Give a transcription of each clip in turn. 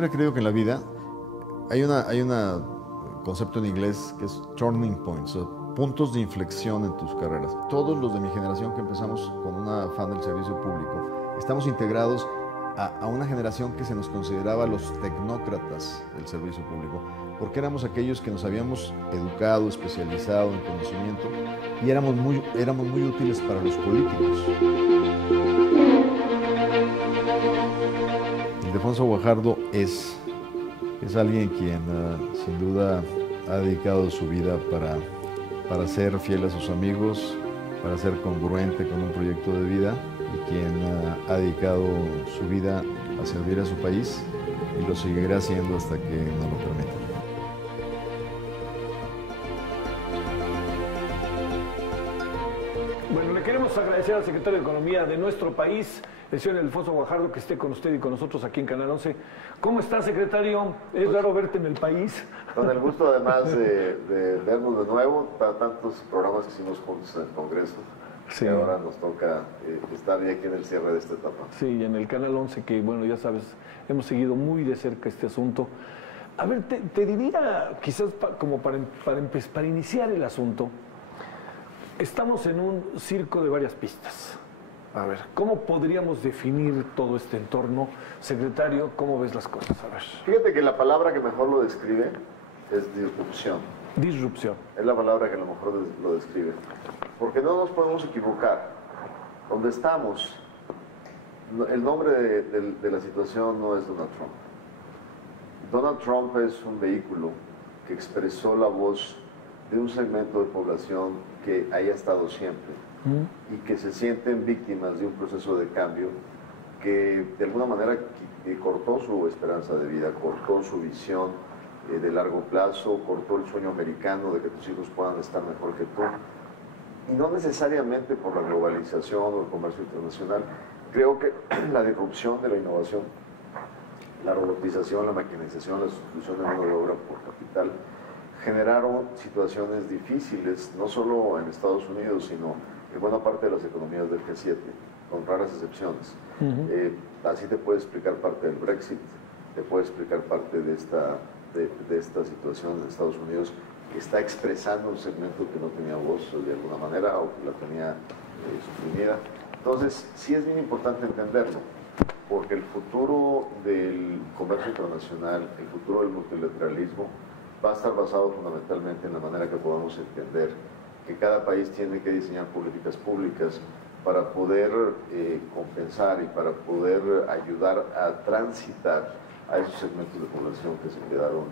siempre he creído que en la vida hay un concepto en inglés que es turning points, o sea, puntos de inflexión en tus carreras. Todos los de mi generación que empezamos con un afán del servicio público, estamos integrados a una generación que se nos consideraba los tecnócratas del servicio público, porque éramos aquellos que nos habíamos educado, especializado en conocimiento y éramos muy útiles para los políticos. Ildefonso Guajardo es alguien quien sin duda ha dedicado su vida para ser fiel a sus amigos, para ser congruente con un proyecto de vida, y quien ha dedicado su vida a servir a su país y lo seguirá haciendo hasta que nos lo permita. Bueno, le queremos agradecer al secretario de Economía de nuestro país, el señor Ildefonso Guajardo, que esté con usted y con nosotros aquí en Canal 11. ¿Cómo está, secretario? Es raro verte en el país. Con el gusto, además, de vernos de nuevo, para tantos programas que hicimos juntos en el Congreso. Sí. Y ahora nos toca estar ya aquí en el cierre de esta etapa. Sí, en el Canal 11, que, bueno, ya sabes, hemos seguido muy de cerca este asunto. A ver, te diría, quizás como para iniciar el asunto, estamos en un circo de varias pistas. A ver, ¿cómo podríamos definir todo este entorno? Secretario, ¿cómo ves las cosas? A ver. Fíjate que la palabra que mejor lo describe es disrupción. Disrupción. Es la palabra que a lo mejor lo describe. Porque no nos podemos equivocar. Donde estamos, el nombre de la situación no es Donald Trump. Donald Trump es un vehículo que expresó la voz de un segmento de población que haya estado siempre y que se sienten víctimas de un proceso de cambio que de alguna manera cortó su esperanza de vida, cortó su visión de largo plazo, cortó el sueño americano de que tus hijos puedan estar mejor que tú. Y no necesariamente por la globalización o el comercio internacional. Creo que la disrupción de la innovación, la robotización, la maquinización, la sustitución de mano de obra por capital, generaron situaciones difíciles, no solo en Estados Unidos, sino en buena parte de las economías del G7, con raras excepciones. Así te puede explicar parte del Brexit, te puede explicar parte de esta situación en Estados Unidos, que está expresando un segmento que no tenía voz de alguna manera o que la tenía suprimida. Entonces, sí es bien importante entenderlo, porque el futuro del comercio internacional, el futuro del multilateralismo, va a estar basado fundamentalmente en la manera que podamos entender que cada país tiene que diseñar políticas públicas para poder compensar y para poder ayudar a transitar a esos segmentos de población que se quedaron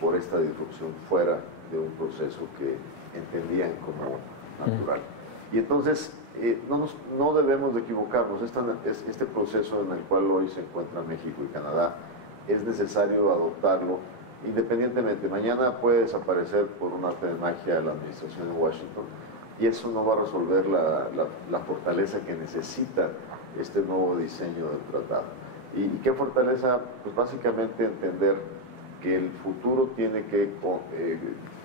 por esta disrupción fuera de un proceso que entendían como natural. Y entonces no debemos de equivocarnos. Este proceso en el cual hoy se encuentran México y Canadá es necesario adoptarlo independientemente. Mañana puede desaparecer por un arte de magia la administración en Washington y eso no va a resolver la fortaleza que necesita este nuevo diseño del tratado. ¿Y qué fortaleza? Pues básicamente entender que el futuro tiene que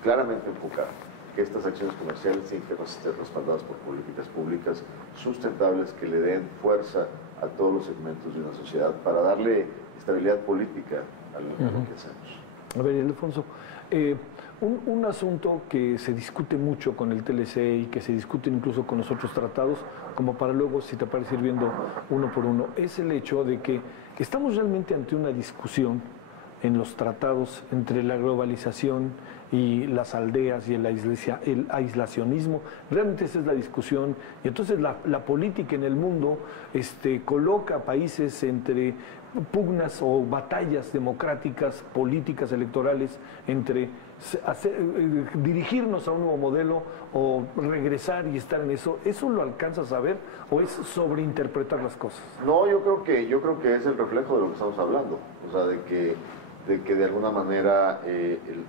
claramente enfocar que estas acciones comerciales tienen que ser respaldadas por políticas públicas sustentables que le den fuerza a todos los segmentos de una sociedad para darle estabilidad política a lo que hacemos. A ver, Ildefonso, un asunto que se discute mucho con el TLC y que se discute incluso con los otros tratados, como para luego, si te parece, ir viendo uno por uno, es el hecho de que estamos realmente ante una discusión en los tratados entre la globalización y las aldeas y el aislacionismo. Realmente esa es la discusión. Y entonces la política en el mundo coloca países entre pugnas o batallas democráticas, políticas, electorales, entre dirigirnos a un nuevo modelo o regresar y estar en eso. ¿Eso lo alcanzas a ver o es sobreinterpretar las cosas? No, yo creo que es el reflejo de lo que estamos hablando. O sea, de que de alguna manera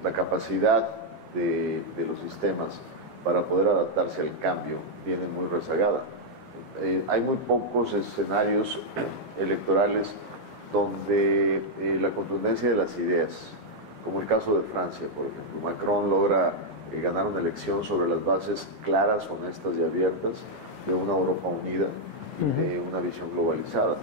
la capacidad de los sistemas para poder adaptarse al cambio viene muy rezagada. Hay muy pocos escenarios electorales donde la contundencia de las ideas, como el caso de Francia, por ejemplo. Macron logra ganar una elección sobre las bases claras, honestas y abiertas de una Europa unida y de una visión globalizada.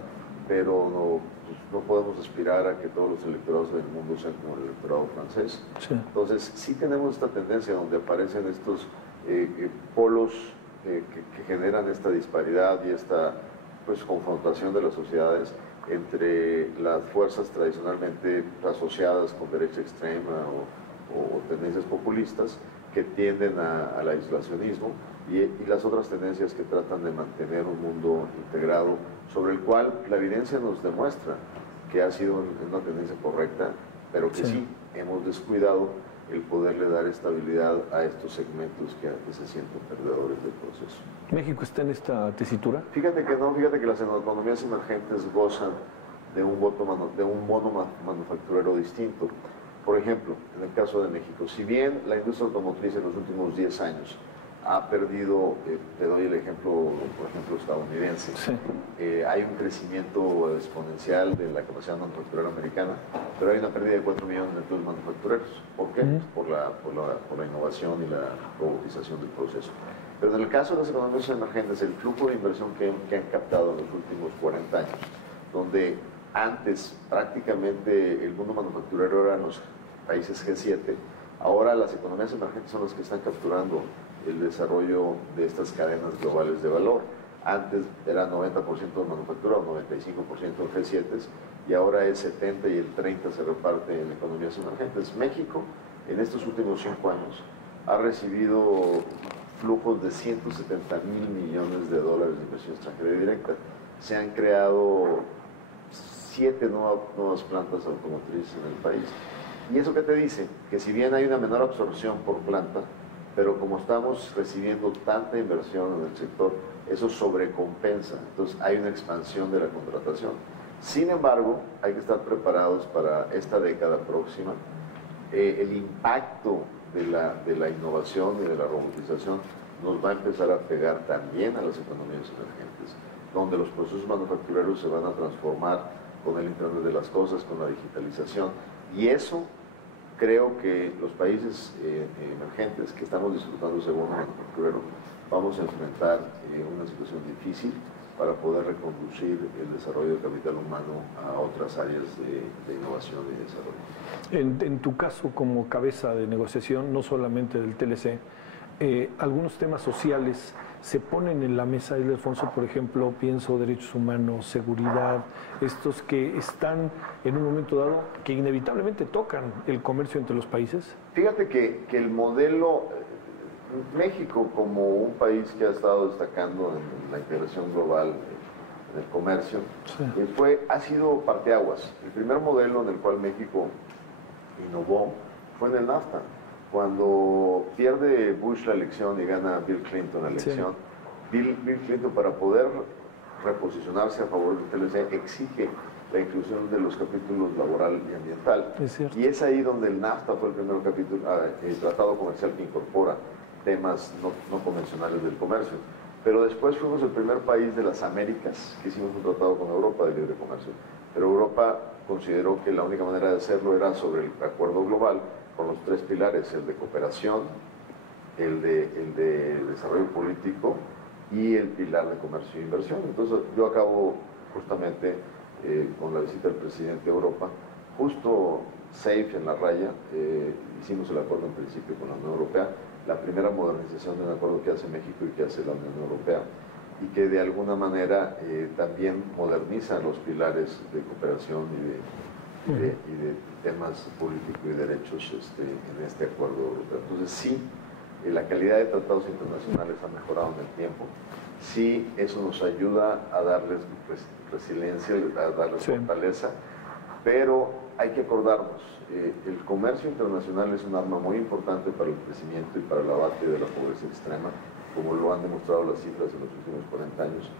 pero no, pues, no podemos aspirar a que todos los electorados del mundo sean como el electorado francés. Sí. Entonces, sí tenemos esta tendencia donde aparecen estos polos que generan esta disparidad y esta pues, confrontación de las sociedades entre las fuerzas tradicionalmente asociadas con derecha extrema o tendencias populistas que tienden al aislacionismo y las otras tendencias que tratan de mantener un mundo integrado sobre el cual la evidencia nos demuestra que ha sido una tendencia correcta, pero que sí hemos descuidado el poderle dar estabilidad a estos segmentos que se sienten perdedores del proceso. ¿México está en esta tesitura? Fíjate que no, fíjate que las economías emergentes gozan de un mono manufacturero distinto. Por ejemplo, en el caso de México, si bien la industria automotriz en los últimos 10 años ha perdido, te doy el ejemplo, por ejemplo, estadounidense, hay un crecimiento exponencial de la capacidad manufacturera americana, pero hay una pérdida de 4 millones de empleos manufactureros. ¿Por qué? Por la innovación y la robotización del proceso. Pero en el caso de las economías emergentes, el flujo de inversión que han captado en los últimos 40 años, donde antes prácticamente el mundo manufacturero eran los países G7, ahora las economías emergentes son las que están capturando el desarrollo de estas cadenas globales de valor. Antes era 90% de manufactura o 95% de G7 y ahora es 70 y el 30 se reparte en economías emergentes. México en estos últimos 5 años ha recibido flujos de 170 mil millones de dólares de inversión extranjera directa. Se han creado 7 nuevas plantas automotrices en el país. ¿Y eso qué te dice? Que si bien hay una menor absorción por planta, pero como estamos recibiendo tanta inversión en el sector, eso sobrecompensa. Entonces hay una expansión de la contratación. Sin embargo, hay que estar preparados para esta década próxima. El impacto de la innovación y de la robotización nos va a empezar a pegar también a las economías emergentes, donde los procesos manufactureros se van a transformar con el Internet de las Cosas, con la digitalización. Y eso creo que los países emergentes que estamos disfrutando del segundo manufacturero vamos a enfrentar una situación difícil para poder reconducir el desarrollo del capital humano a otras áreas de innovación y desarrollo. En tu caso, como cabeza de negociación, no solamente del TLC, algunos temas sociales se ponen en la mesa, Ildefonso, por ejemplo, pienso derechos humanos, seguridad, estos que están en un momento dado que inevitablemente tocan el comercio entre los países. Fíjate que el modelo, México como un país que ha estado destacando en la integración global en el comercio, ha sido parteaguas. El primer modelo en el cual México innovó fue en el NAFTA. Cuando pierde Bush la elección y gana Bill Clinton la elección, Bill Clinton, para poder reposicionarse a favor del TLC, exige la inclusión de los capítulos laboral y ambiental. Y es ahí donde el NAFTA fue el primer capítulo, el tratado comercial que incorpora temas no convencionales del comercio. Pero después fuimos el primer país de las Américas que hicimos un tratado con Europa de libre comercio. Pero Europa consideró que la única manera de hacerlo era sobre el acuerdo global, con los 3 pilares, el de cooperación, el de desarrollo político y el pilar de comercio e inversión. Entonces yo acabo justamente con la visita del presidente a Europa, justo safe en la raya, hicimos el acuerdo en principio con la Unión Europea, la primera modernización de un acuerdo que hace México y que hace la Unión Europea, y que de alguna manera también moderniza los pilares de cooperación y de temas políticos y derechos en este acuerdo europeo. Entonces sí, la calidad de tratados internacionales ha mejorado en el tiempo. Sí, eso nos ayuda a darles resiliencia, a darles fortaleza, pero hay que acordarnos, el comercio internacional es un arma muy importante para el crecimiento y para el abate de la pobreza extrema, como lo han demostrado las cifras en los últimos 40 años,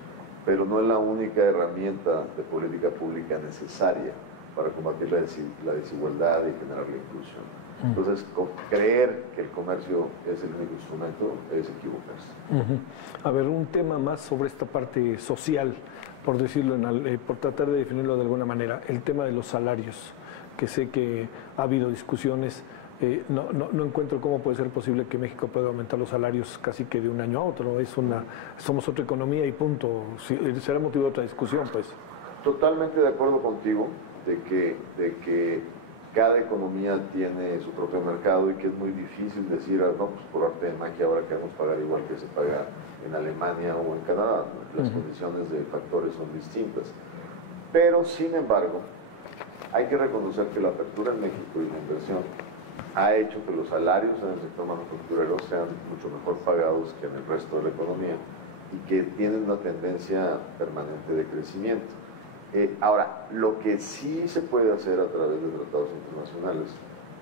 pero no es la única herramienta de política pública necesaria para combatir la desigualdad y generar la inclusión. Entonces, creer que el comercio es el único instrumento es equivocarse. A ver, un tema más sobre esta parte social, por decirlo, por tratar de definirlo de alguna manera, el tema de los salarios, que sé que ha habido discusiones. No encuentro cómo puede ser posible que México pueda aumentar los salarios casi que de un año a otro. Somos otra economía y punto. Será motivo de otra discusión, pues. Totalmente de acuerdo contigo de que cada economía tiene su propio mercado y que es muy difícil decir, no, pues por arte de magia ahora queremos pagar igual que se paga en Alemania o en Canadá. Las condiciones de factores son distintas. Pero, sin embargo, hay que reconocer que la apertura en México y la inversión ha hecho que los salarios en el sector manufacturero sean mucho mejor pagados que en el resto de la economía y que tienen una tendencia permanente de crecimiento. Ahora, lo que sí se puede hacer a través de tratados internacionales,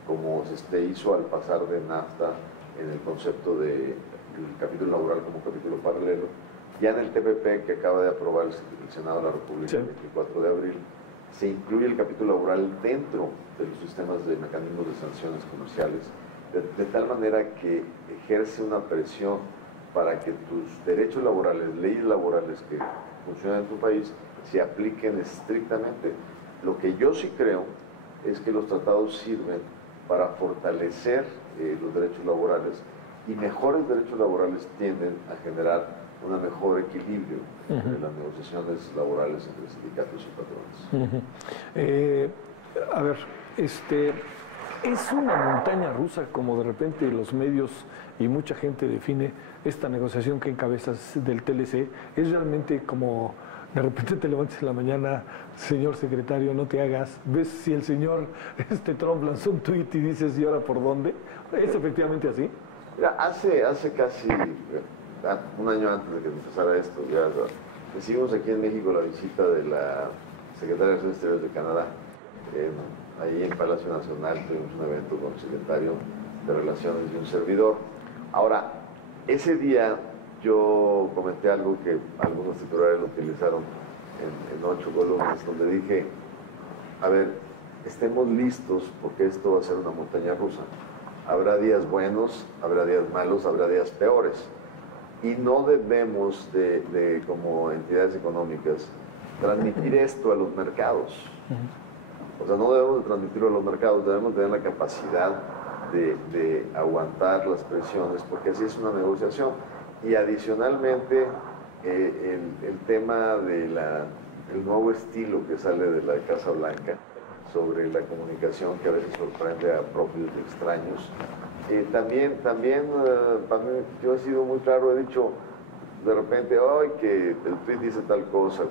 como se hizo al pasar de NAFTA en el concepto del capítulo laboral como capítulo paralelo, ya en el TPP que acaba de aprobar el Senado de la República el 24 de abril, se incluye el capítulo laboral dentro de los sistemas de mecanismos de sanciones comerciales, de tal manera que ejerce una presión para que tus derechos laborales, leyes laborales que funcionan en tu país, se apliquen estrictamente. Lo que yo sí creo es que los tratados sirven para fortalecer los derechos laborales y mejores derechos laborales tienden a generar un mejor equilibrio en las negociaciones laborales entre sindicatos y patrones. A ver, es una montaña rusa como de repente los medios y mucha gente define esta negociación que encabezas del TLC. Es realmente como de repente te levantas en la mañana, señor secretario, no te hagas, ves si el señor Trump lanzó un tuit y dices, ¿y ahora por dónde? ¿Es efectivamente así? Mira, hace casi un año antes de que empezara esto, ya recibimos aquí en México la visita de la secretaria de Relaciones Exteriores de Canadá. Ahí en Palacio Nacional tuvimos un evento con el secretario de Relaciones y un servidor. Ahora, ese día yo comenté algo que algunos titulares lo utilizaron en 8 columnas, donde dije, a ver, estemos listos porque esto va a ser una montaña rusa. Habrá días buenos, habrá días malos, habrá días peores. Y no debemos como entidades económicas, transmitir esto a los mercados. O sea, no debemos de transmitirlo a los mercados, debemos tener la capacidad de aguantar las presiones, porque así es una negociación. Y adicionalmente, el tema del nuevo estilo que sale de la Casa Blanca sobre la comunicación que a veces sorprende a propios y extraños. También para mí, yo he sido muy claro, he dicho de repente, ¡ay, que el tweet dice tal cosa!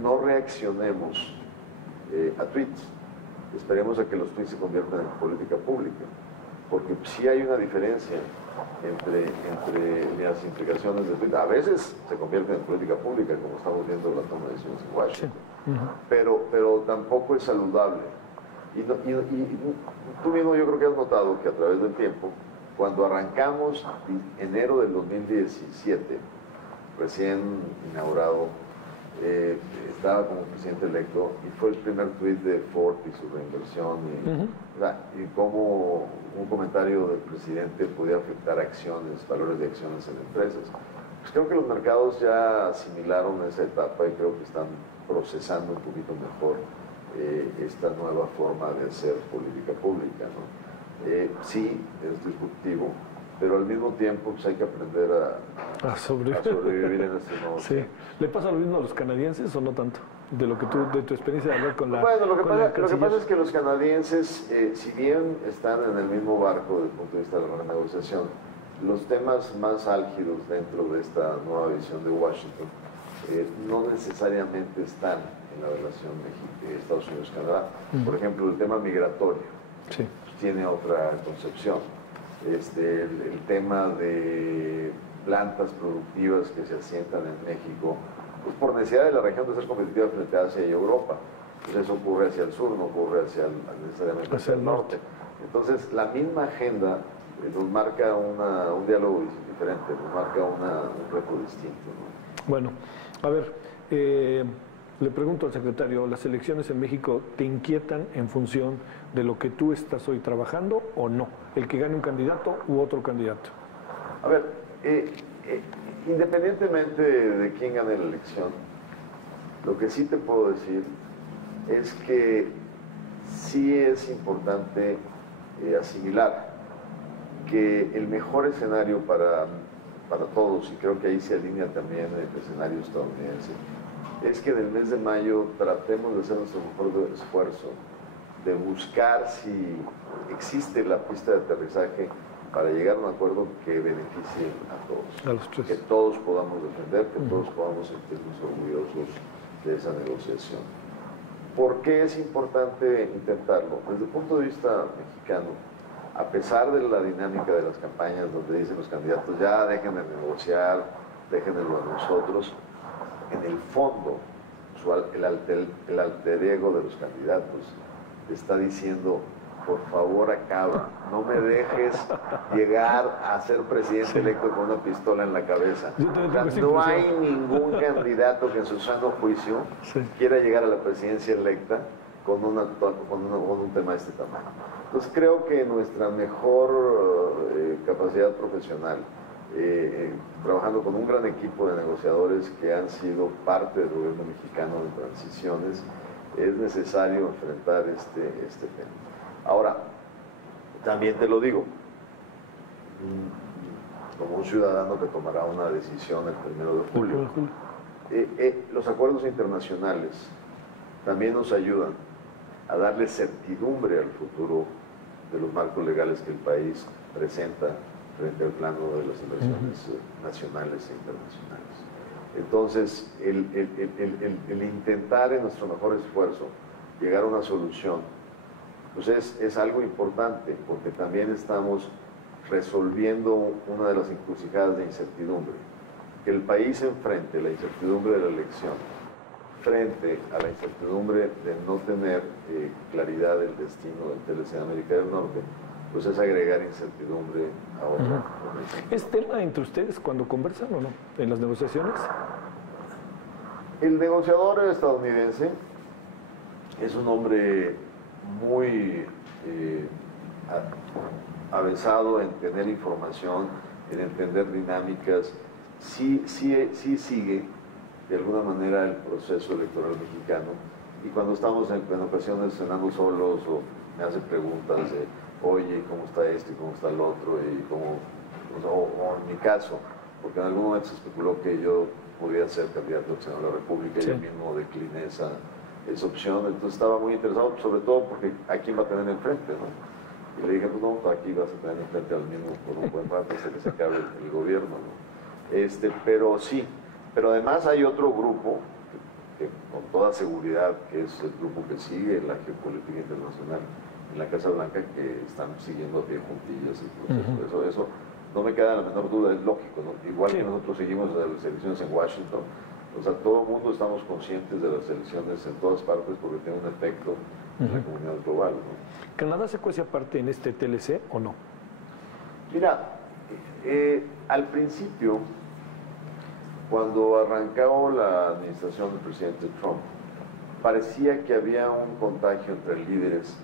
No reaccionemos a tweets. Esperemos a que los tweets se conviertan en política pública, porque sí hay una diferencia entre las implicaciones de Twitter. A veces se convierten en política pública, como estamos viendo la toma de decisiones en Washington, pero tampoco es saludable. Y tú mismo yo creo que has notado que a través del tiempo, cuando arrancamos enero del 2017, recién inaugurado, estaba como presidente electo y fue el primer tuit de Ford y su reinversión y cómo un comentario del presidente podía afectar acciones, valores de acciones en empresas. Pues creo que los mercados ya asimilaron esa etapa y creo que están procesando un poquito mejor esta nueva forma de hacer política pública, ¿no? Sí, es disruptivo, pero al mismo tiempo pues, hay que aprender a sobrevivir en este nuevo tiempo. ¿Le pasa lo mismo a los canadienses o no tanto? De tu experiencia de hablar con la... Bueno, lo que pasa es que los canadienses, si bien están en el mismo barco desde el punto de vista de la renegociación, los temas más álgidos dentro de esta nueva visión de Washington no necesariamente están en la relación Estados Unidos-Canadá. Por ejemplo, el tema migratorio tiene otra concepción. El tema de plantas productivas que se asientan en México, pues por necesidad de la región de ser competitiva frente a Asia y Europa. Pues eso ocurre hacia el sur, no ocurre necesariamente hacia el norte. Entonces, la misma agenda nos marca un diálogo diferente, nos marca un reto distinto, ¿no? Bueno, a ver, le pregunto al secretario, ¿las elecciones en México te inquietan en función de lo que tú estás hoy trabajando o no? ¿El que gane un candidato u otro candidato? A ver, independientemente de quién gane la elección, lo que sí te puedo decir es que sí es importante asimilar que el mejor escenario para todos, y creo que ahí se alinea también el escenario estadounidense, es que en el mes de mayo tratemos de hacer nuestro mejor esfuerzo, de buscar si existe la pista de aterrizaje para llegar a un acuerdo que beneficie a todos, que todos podamos defender, que todos podamos sentirnos orgullosos de esa negociación. ¿Por qué es importante intentarlo? Desde el punto de vista mexicano, a pesar de la dinámica de las campañas donde dicen los candidatos ya dejen de negociar, déjenlo a nosotros, en el fondo el alter ego de los candidatos está diciendo: por favor acaba, no me dejes llegar a ser presidente electo con una pistola en la cabeza. O sea, no hay ningún candidato que en su sano juicio quiera llegar a la presidencia electa con un tema de este tamaño. Entonces creo que nuestra mejor capacidad profesional, trabajando con un gran equipo de negociadores que han sido parte del gobierno mexicano en transiciones, es necesario enfrentar este tema. Ahora, también te lo digo, como un ciudadano que tomará una decisión el 1 de julio, los acuerdos internacionales también nos ayudan a darle certidumbre al futuro de los marcos legales que el país presenta frente al plano de las inversiones nacionales e internacionales. Entonces, el intentar en nuestro mejor esfuerzo llegar a una solución, pues es algo importante, porque también estamos resolviendo una de las encrucijadas de incertidumbre. Que el país enfrente la incertidumbre de la elección frente a la incertidumbre de no tener claridad del destino del TLC de América del Norte, pues es agregar incertidumbre a otra. ¿Es tema entre ustedes cuando conversan o no en las negociaciones? El negociador estadounidense es un hombre muy avesado en tener información, en entender dinámicas. Sí sigue de alguna manera el proceso electoral mexicano, y cuando estamos en ocasiones cenando solos o me hace preguntas de oye, ¿cómo está esto y cómo está el otro? Y cómo, o en mi caso, porque en algún momento se especuló que yo podía ser candidato al Senado de la República, y yo mismo decliné esa opción. Entonces estaba muy interesado, sobre todo porque ¿a quién va a tener enfrente, no? Y le dije, pues no, aquí vas a tener enfrente al mismo por un buen rato hasta que se acabe el gobierno, ¿no? Pero sí, pero además hay otro grupo que con toda seguridad, que es el grupo que sigue la geopolítica internacional en la Casa Blanca, que están siguiendo a pie juntillas el proceso. Eso no me queda la menor duda, es lógico, ¿no? Igual que nosotros seguimos las elecciones en Washington, o sea, todo el mundo estamos conscientes de las elecciones en todas partes porque tiene un efecto en la comunidad global, ¿no? ¿Canadá se cuece aparte en este TLC o no? Mira, al principio, cuando arrancó la administración del presidente Trump, parecía que había un contagio entre líderes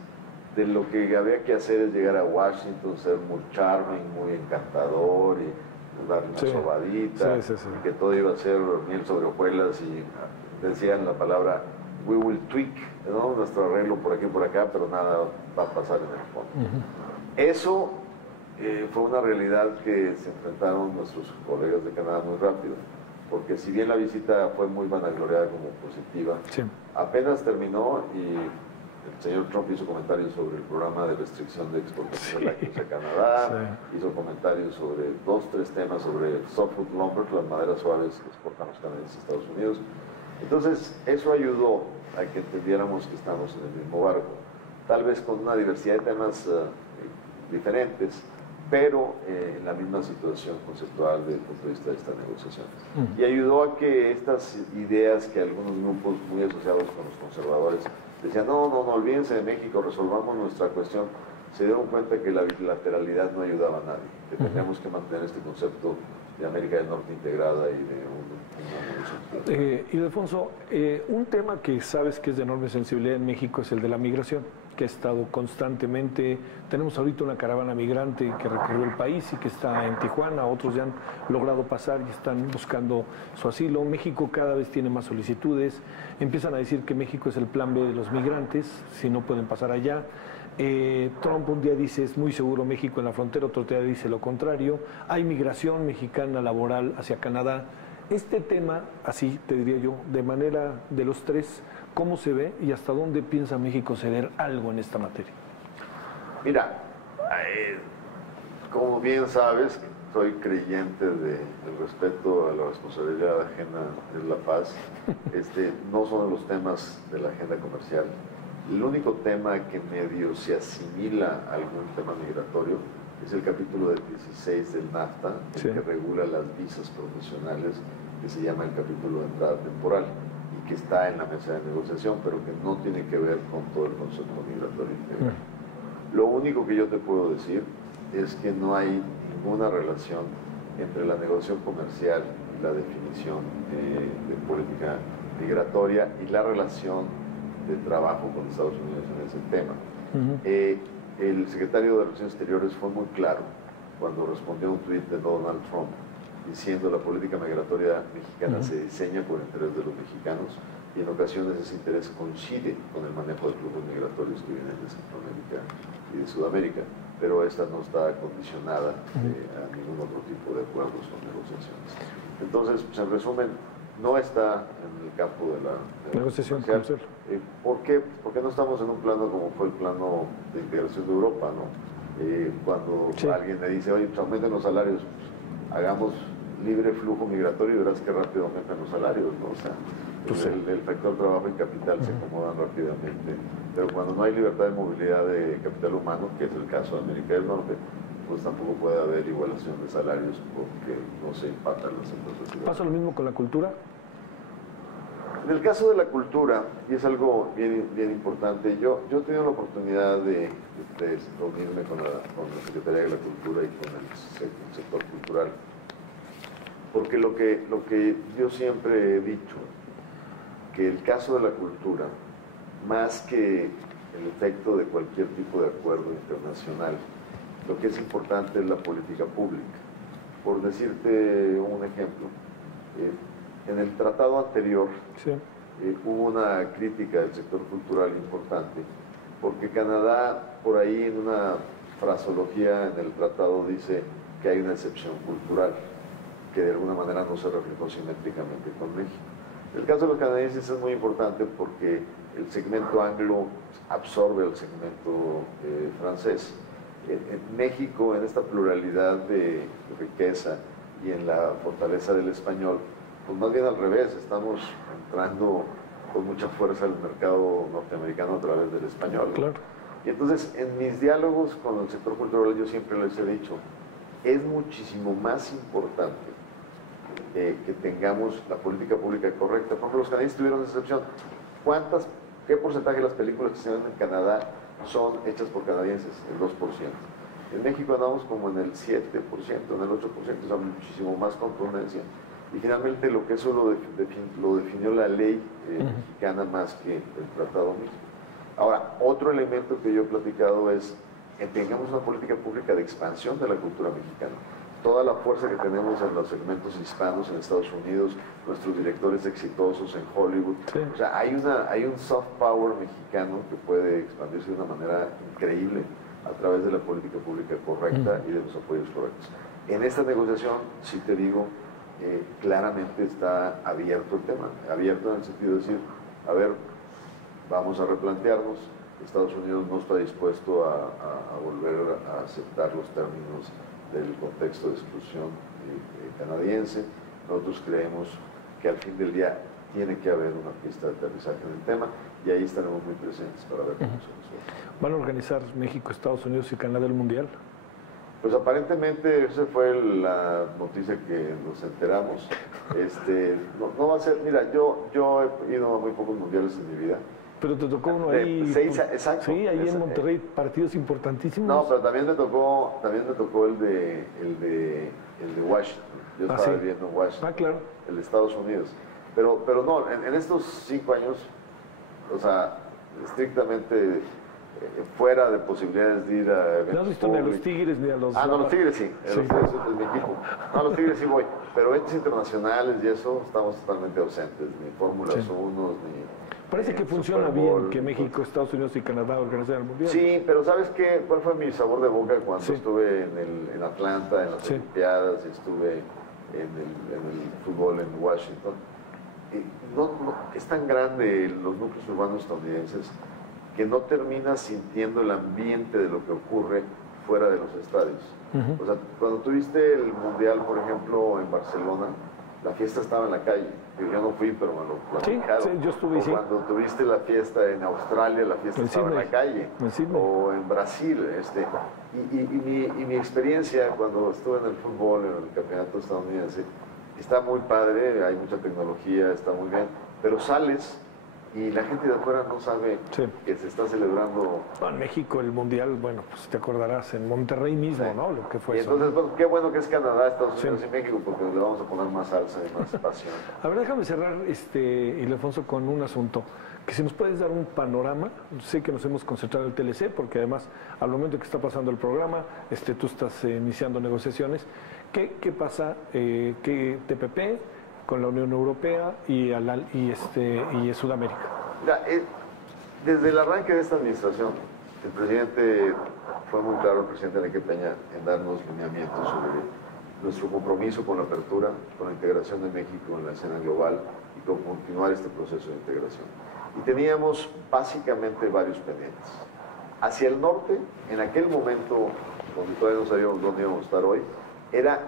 de lo que había que hacer es llegar a Washington, ser muy charming, muy encantador y darle una sobadita, y que todo iba a ser miel sobre hojuelas, y decían la palabra we will tweak, ¿no? Nuestro arreglo por aquí y por acá, pero nada va a pasar en el fondo. Eso fue una realidad que se enfrentaron nuestros colegas de Canadá muy rápido, porque si bien la visita fue muy vanagloriada como positiva, apenas terminó y el señor Trump hizo comentarios sobre el programa de restricción de exportación de lácteos a Canadá, hizo comentarios sobre 2 o 3 temas sobre softwood lumber, las maderas suaves que exportan los canadienses a Estados Unidos. Entonces, eso ayudó a que entendiéramos que estamos en el mismo barco, tal vez con una diversidad de temas diferentes, pero en la misma situación conceptual desde el punto de vista de estas negociaciones. Y ayudó a que estas ideas que algunos grupos muy asociados con los conservadores decían, no, olvídense de México, resolvamos nuestra cuestión, se dieron cuenta que la bilateralidad no ayudaba a nadie, que teníamos que mantener este concepto de América del Norte integrada y de y Ildefonso, un tema que sabes que es de enorme sensibilidad en México es el de la migración, que ha estado constantemente. Tenemos ahorita una caravana migrante que recorrió el país y que está en Tijuana, otros ya han logrado pasar y están buscando su asilo. México cada vez tiene más solicitudes, empiezan a decir que México es el plan B de los migrantes, si no pueden pasar allá. Trump un día dice es muy seguro México en la frontera, otro día dice lo contrario. Hay migración mexicana laboral hacia Canadá. Este tema, así te diría yo, de manera de los tres, ¿cómo se ve y hasta dónde piensa México ceder algo en esta materia? Mira, como bien sabes, soy creyente del respeto a la responsabilidad ajena de la paz. No son los temas de la agenda comercial. El único tema que medio se asimila a algún tema migratorio es el capítulo del 16 del NAFTA, sí, que regula las visas profesionales, que se llama el capítulo de entrada temporal y que está en la mesa de negociación, pero que no tiene que ver con todo el concepto migratorio integral. Lo único que yo te puedo decir es que no hay ninguna relación entre la negociación comercial y la definición de política migratoria y la relación de trabajo con Estados Unidos en ese tema. El secretario de Relaciones Exteriores fue muy claro cuando respondió a un tuit de Donald Trump diciendo la política migratoria mexicana se diseña por interés de los mexicanos y en ocasiones ese interés coincide con el manejo de flujos migratorios que vienen de Centroamérica y de Sudamérica, pero esta no está condicionada a ningún otro tipo de acuerdos o negociaciones. Entonces, pues, en resumen, no está en el campo de la negociación comercial. ¿Por qué? Porque no estamos en un plano como fue el plano de integración de Europa, ¿no? Cuando alguien me dice, oye, pues aumenten los salarios, pues, hagamos libre flujo migratorio y verás que rápido aumentan los salarios, ¿no? O sea, pues el factor trabajo y capital se acomodan rápidamente, pero cuando no hay libertad de movilidad de capital humano, que es el caso de América del Norte, pues tampoco puede haber igualación de salarios porque no se empatan las empresas. ¿Pasa lo mismo con la cultura? En el caso de la cultura, y es algo bien importante, yo he tenido la oportunidad de reunirme con la Secretaría de la Cultura y con el sector cultural, porque lo que yo siempre he dicho, que el caso de la cultura, más que el efecto de cualquier tipo de acuerdo internacional, lo que es importante es la política pública. Por decirte un ejemplo, en el tratado anterior hubo una crítica del sector cultural importante, porque Canadá, por ahí en una fraseología en el tratado dice que hay una excepción cultural, que de alguna manera no se reflejó simétricamente con México. El caso de los canadienses es muy importante porque el segmento anglo absorbe el segmento francés. En México, en esta pluralidad de riqueza y en la fortaleza del español, pues más bien al revés, estamos entrando con mucha fuerza al mercado norteamericano a través del español, ¿no? Claro. Y entonces, en mis diálogos con el sector cultural, yo siempre les he dicho, es muchísimo más importante que tengamos la política pública correcta. Por ejemplo, los canadienses tuvieron esa excepción. ¿Qué porcentaje de las películas que se ven en Canadá son hechas por canadienses? El 2%. En México andamos como en el 7%, en el 8%, o sea, muchísimo más contundencia. Y finalmente lo que eso lo definió la ley mexicana más que el tratado mismo. Ahora, otro elemento que yo he platicado es que tengamos una política pública de expansión de la cultura mexicana. Toda la fuerza que tenemos en los segmentos hispanos en Estados Unidos, nuestros directores exitosos en Hollywood. O sea, hay un soft power mexicano que puede expandirse de una manera increíble a través de la política pública correcta y de los apoyos correctos. En esta negociación, sí te digo, claramente está abierto el tema, abierto en el sentido de decir, a ver, vamos a replantearnos, Estados Unidos no está dispuesto a volver a aceptar los términos del contexto de exclusión canadiense. Nosotros creemos que al fin del día tiene que haber una pista de aterrizaje en el tema y ahí estaremos muy presentes para ver cómo se resuelve. ¿Van a organizar México, Estados Unidos y Canadá el Mundial? Pues aparentemente esa fue la noticia que nos enteramos. No va a ser, mira, yo he ido a muy pocos mundiales en mi vida. Pero te tocó uno ahí. Exacto. Sí, ahí en Monterrey, partidos importantísimos. No, pero también me tocó el de Washington. Yo estaba viviendo en Washington. Claro. El de Estados Unidos. Pero no, en estos 5 años, o sea, estrictamente fuera de posibilidades de ir a eventos. No has visto ni a los Tigres ni a los... No, los Tigres sí, los Tigres es mi equipo. No, los Tigres sí voy, pero eventos internacionales y eso estamos totalmente ausentes, ni Fórmulas 1, ni... Parece que funciona bien que México, Estados Unidos y Canadá organizan el Mundial. Sí, pero ¿sabes qué? ¿Cuál fue mi sabor de boca cuando estuve en Atlanta, en las Olimpiadas, y estuve en el fútbol en Washington. Es tan grande los núcleos urbanos estadounidenses que no terminas sintiendo el ambiente de lo que ocurre fuera de los estadios. O sea, cuando tuviste el Mundial, por ejemplo, en Barcelona, la fiesta estaba en la calle. Yo no fui, pero me lo platicaron. Sí, yo estuve, sí. Cuando tuviste la fiesta en Australia, la fiesta estaba en la calle. O en Brasil. Y mi experiencia cuando estuve en el fútbol, en el campeonato estadounidense, está muy padre, hay mucha tecnología, está muy bien, pero sales y la gente de afuera no sabe que se está celebrando. En México el Mundial, bueno, pues te acordarás, en Monterrey mismo, ¿no? Lo que fue y entonces, bueno, qué bueno que es Canadá, Estados Unidos y México, porque le vamos a poner más salsa y más pasión. A ver, déjame cerrar, Ildefonso, con un asunto. Que si nos puedes dar un panorama, sé que nos hemos concentrado en el TLC, porque además, al momento que está pasando el programa, tú estás iniciando negociaciones. ¿Qué pasa? ¿Qué TPP con la Unión Europea y Sudamérica? Mira, desde el arranque de esta administración, el presidente fue muy claro, el presidente Enrique Peña, en darnos lineamientos sobre nuestro compromiso con la apertura, con la integración de México en la escena global y con continuar este proceso de integración. Y teníamos básicamente varios pendientes. Hacia el norte, en aquel momento, donde todavía no sabíamos dónde íbamos a estar hoy, era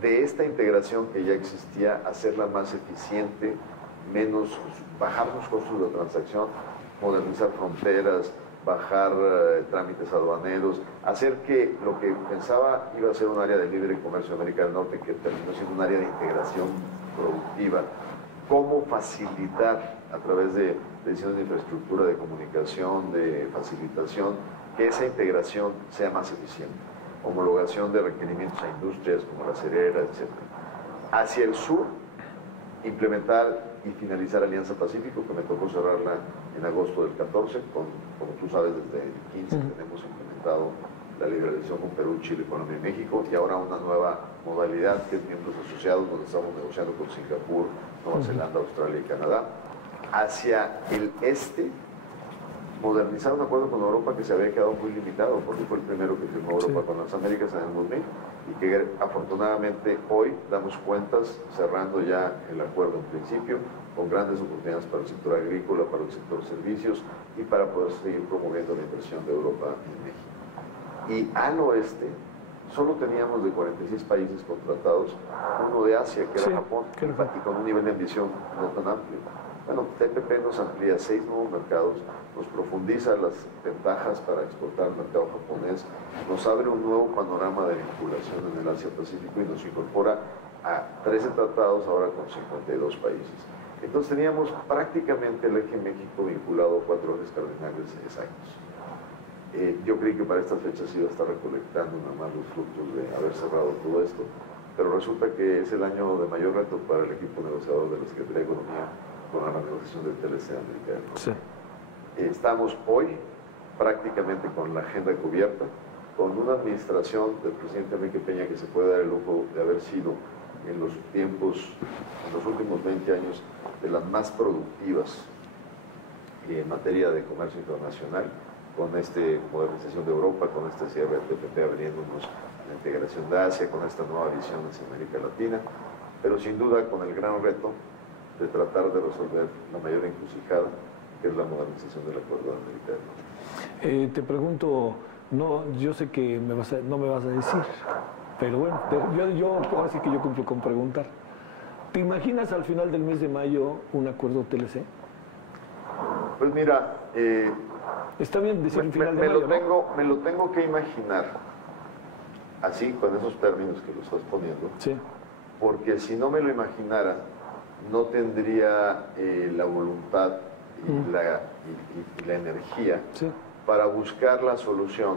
de esta integración que ya existía, hacerla más eficiente, bajar los costos de transacción, modernizar fronteras, bajar trámites aduaneros, hacer que lo que pensaba iba a ser un área de libre comercio de América del Norte, que terminó siendo un área de integración productiva. Cómo facilitar a través de decisiones de infraestructura, de comunicación, de facilitación, que esa integración sea más eficiente. Homologación de requerimientos a industrias como la acerera, etc. Hacia el sur, implementar y finalizar Alianza Pacífico, que me tocó cerrarla en agosto del 14, como tú sabes, desde el 15 tenemos implementado la liberalización con Perú, Chile, Colombia y México, y ahora una nueva modalidad que es miembros asociados, donde estamos negociando con Singapur, Nueva Zelanda, Australia y Canadá. Hacia el este, modernizar un acuerdo con Europa que se había quedado muy limitado, porque fue el primero que firmó Europa con las Américas en el 2000, y que afortunadamente hoy damos cuentas, cerrando ya el acuerdo en principio, con grandes oportunidades para el sector agrícola, para el sector servicios y para poder seguir promoviendo la inversión de Europa en México. Y al oeste, solo teníamos de 46 países contratados, uno de Asia, que era Japón, y con un nivel de ambición no tan amplio. Bueno, TPP nos amplía 6 nuevos mercados, nos profundiza las ventajas para exportar al mercado japonés, nos abre un nuevo panorama de vinculación en el Asia-Pacífico y nos incorpora a 13 tratados, ahora con 52 países. Entonces teníamos prácticamente el eje México vinculado a 4 ejes cardinales exactos. Yo creí que para estas fechas iba a estar recolectando nada más los frutos de haber cerrado todo esto, pero resulta que es el año de mayor reto para el equipo negociador de la Secretaría de Economía con la negociación del TLC América del Norte. Estamos hoy prácticamente con la agenda cubierta, con una administración del presidente Enrique Peña que se puede dar el lujo de haber sido en los últimos 20 años, de las más productivas en materia de comercio internacional, con esta modernización de Europa, con este cierre del TPP abriéndonos la integración de Asia, con esta nueva visión hacia América Latina, pero sin duda con el gran reto de tratar de resolver la mayor encrucijada, que es la modernización del Acuerdo de América del Norte. Te pregunto, no, yo sé que no me vas a decir, pero bueno, así que yo cumplo con preguntar. ¿Te imaginas al final del mes de mayo un acuerdo TLC? Pues mira, está bien decir un final de mayo, me lo tengo que imaginar así, con esos términos que lo estás poniendo, porque si no me lo imaginara, no tendría la voluntad y la energía para buscar la solución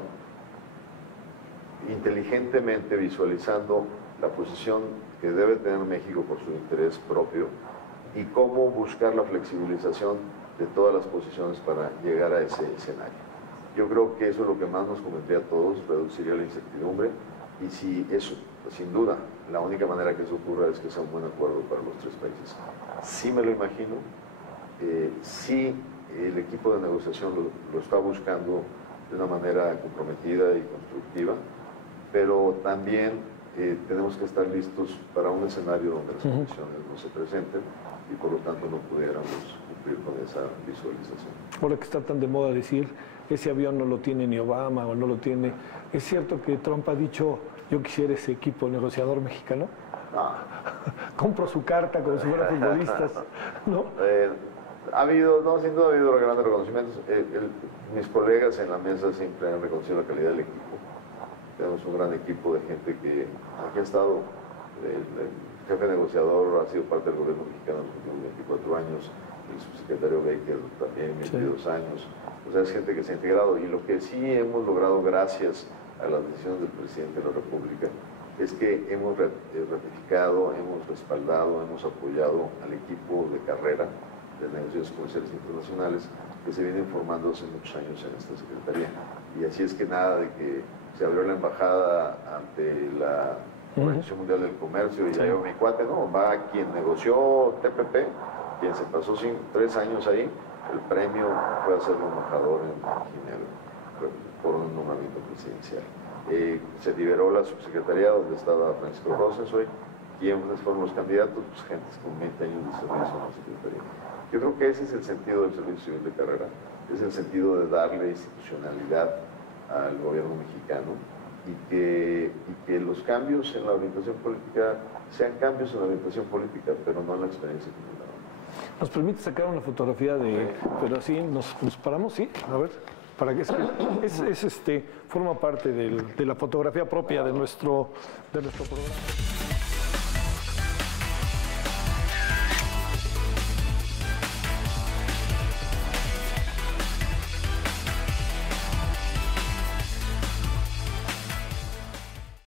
inteligentemente, visualizando la posición que debe tener México por su interés propio y cómo buscar la flexibilización de todas las posiciones para llegar a ese escenario. Yo creo que eso es lo que más nos convendría a todos, reduciría la incertidumbre, y si eso, sin duda, la única manera que eso ocurra es que sea un buen acuerdo para los 3 países. Sí me lo imagino, sí el equipo de negociación lo está buscando de una manera comprometida y constructiva, pero también tenemos que estar listos para un escenario donde las condiciones no se presenten y por lo tanto no pudiéramos cumplir con esa visualización. Ahora que está tan de moda decir, ese avión no lo tiene ni Obama o no lo tiene, ¿es cierto que Trump ha dicho, yo quisiera ese equipo negociador mexicano? Compro su carta como si fueran futbolistas, ¿no? Ha habido, no, sin duda ha habido grandes reconocimientos. Mis colegas en la mesa siempre han reconocido la calidad del equipo. Tenemos un gran equipo de gente que aquí ha estado. El jefe negociador ha sido parte del gobierno mexicano en los últimos 24 años, el subsecretario Baker también 22 años. O sea, es gente que se ha integrado. Y lo que sí hemos logrado gracias a las decisiones del presidente de la República es que hemos ratificado, hemos respaldado, hemos apoyado al equipo de carrera de negociaciones comerciales internacionales que se vienen formando hace muchos años en esta Secretaría. Y así es que nada de que se abrió la embajada ante la Organización Mundial del Comercio y llegó mi cuate, no, va quien negoció TPP, quien se pasó 3 años ahí, el premio fue a ser embajador en Ginebra por un nombramiento presidencial. Se liberó la subsecretaría donde estaba Francisco Rosas hoy. ¿Quiénes fueron los candidatos? Pues gentes con 20 años de servicio en la secretaría. Yo creo que ese es el sentido del servicio civil de carrera, es el sentido de darle institucionalidad al gobierno mexicano y que los cambios en la orientación política sean cambios en la orientación política, pero no en la experiencia criminal. ¿Nos permite sacar una fotografía de, pero así nos paramos? Sí, a ver, para que forma parte de la fotografía propia de nuestro programa.